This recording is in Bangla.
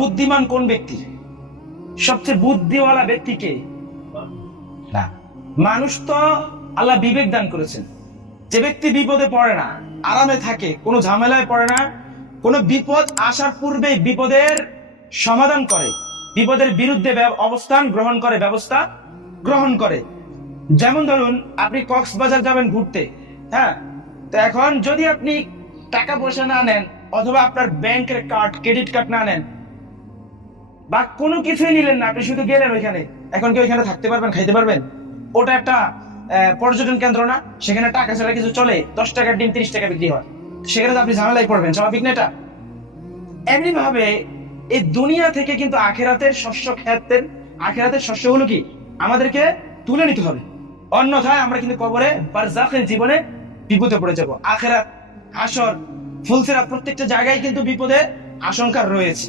বুদ্ধিমান কোন ব্যক্তি? সবচেয়ে বুদ্ধিওয়ালা ব্যক্তি কে? না, মানুষ তো আল্লাহ বিবেক দান করেছেন। যে ব্যক্তি বিপদে পড়ে না, আরামে থাকে, কোনো ঝামেলায় পড়ে না, কোনো বিপদ আসার পূর্বেই বিপদের সমাধান করে, বিপদের বিরুদ্ধে অবস্থান গ্রহণ করে, ব্যবস্থা গ্রহণ করে। যেমন ধরুন আপনি কক্সবাজার যাবেন ঘুরতে, হ্যাঁ, তো এখন যদি আপনি টাকা পয়সা না নেন অথবা আপনার ব্যাংকের কার্ড, ক্রেডিট কার্ড না নেন বা কোনো কিছুই নিলেন না, আপনি শুধু গেলেন ওইখানে, এখন কি ওইখানে থাকতে পারবেন, খাইতে পারবেন? ওটা একটা পর্যটন কেন্দ্র না? সেখানে টাকা ছাড়া কিছু চলে? 10 টাকার ডিম 30 টাকা বিক্রি হয়, সেখানে তো আপনি ঝামেলায় পড়বেন, স্বাভাবিক না এটা? এমনি ভাবে এই দুনিয়া থেকে কিন্তু আখেরাতের শস্য খেতেন, আখেরাতের শস্যগুলো কি আমাদেরকে তুলে নিতে হবে, অন্যথায় আমরা কিন্তু কবরে বারজাখের জীবনে বিপদে পড়ে যাব। আখেরাত, হাসর, ফুলসিরাত প্রত্যেকটা জায়গায় কিন্তু বিপদের আশঙ্কা রয়েছে।